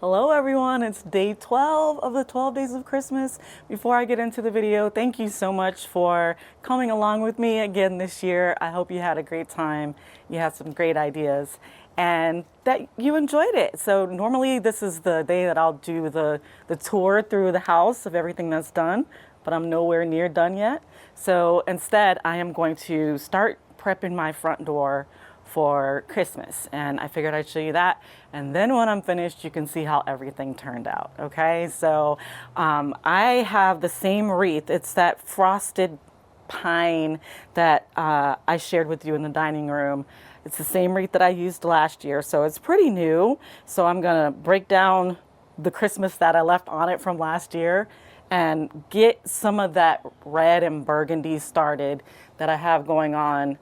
Hello everyone, it's day 12 of the 12 days of Christmas. Before I get into the video, thank you so much for coming along with me again this year. I hope you had a great time. You had some great ideas and that you enjoyed it. So normally this is the day that I'll do the tour through the house of everything that's done, but I'm nowhere near done yet. So instead I am going to start prepping my front door for Christmas, and I figured I'd show you that, and then when I'm finished you can see how everything turned out. Okay, so I have the same wreath. It's that frosted pine that I shared with you in the dining room. It's the same wreath that I used last year, so it's pretty new. So I'm gonna break down the Christmas that I left on it from last year and get some of that red and burgundy started that I have going on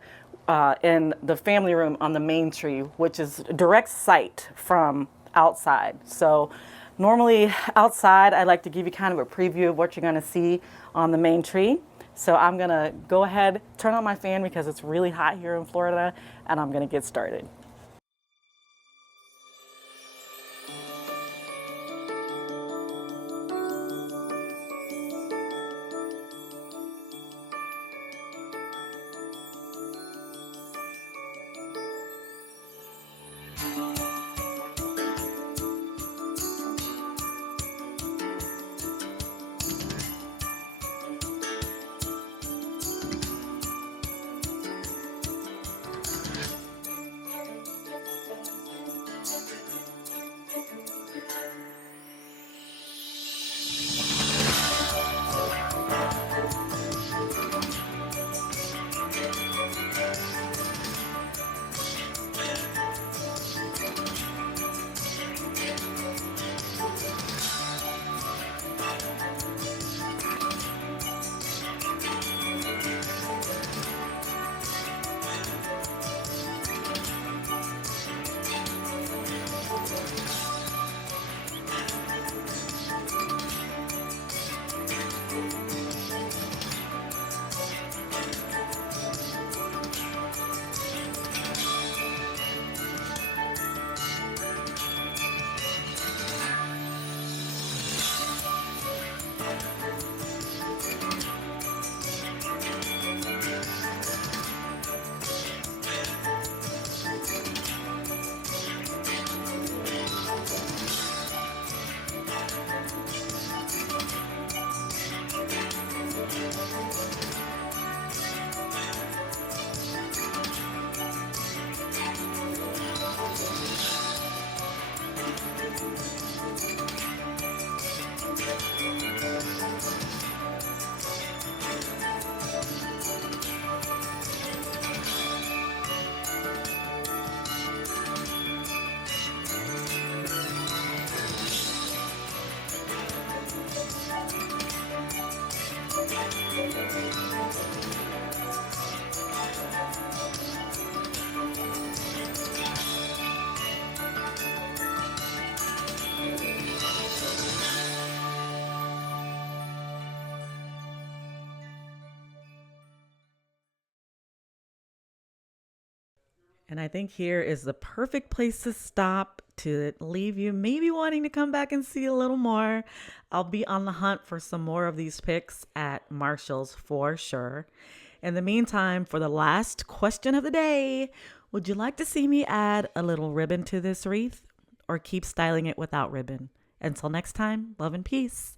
in the family room on the main tree, which is a direct sight from outside. So normally outside, I like to give you kind of a preview of what you're gonna see on the main tree. So I'm gonna go ahead, turn on my fan because it's really hot here in Florida, and I'm gonna get started. And I think here is the perfect place to stop to leave you maybe wanting to come back and see a little more. I'll be on the hunt for some more of these pics at Marshall's for sure. In the meantime, for the last question of the day, would you like to see me add a little ribbon to this wreath or keep styling it without ribbon? Until next time, love and peace.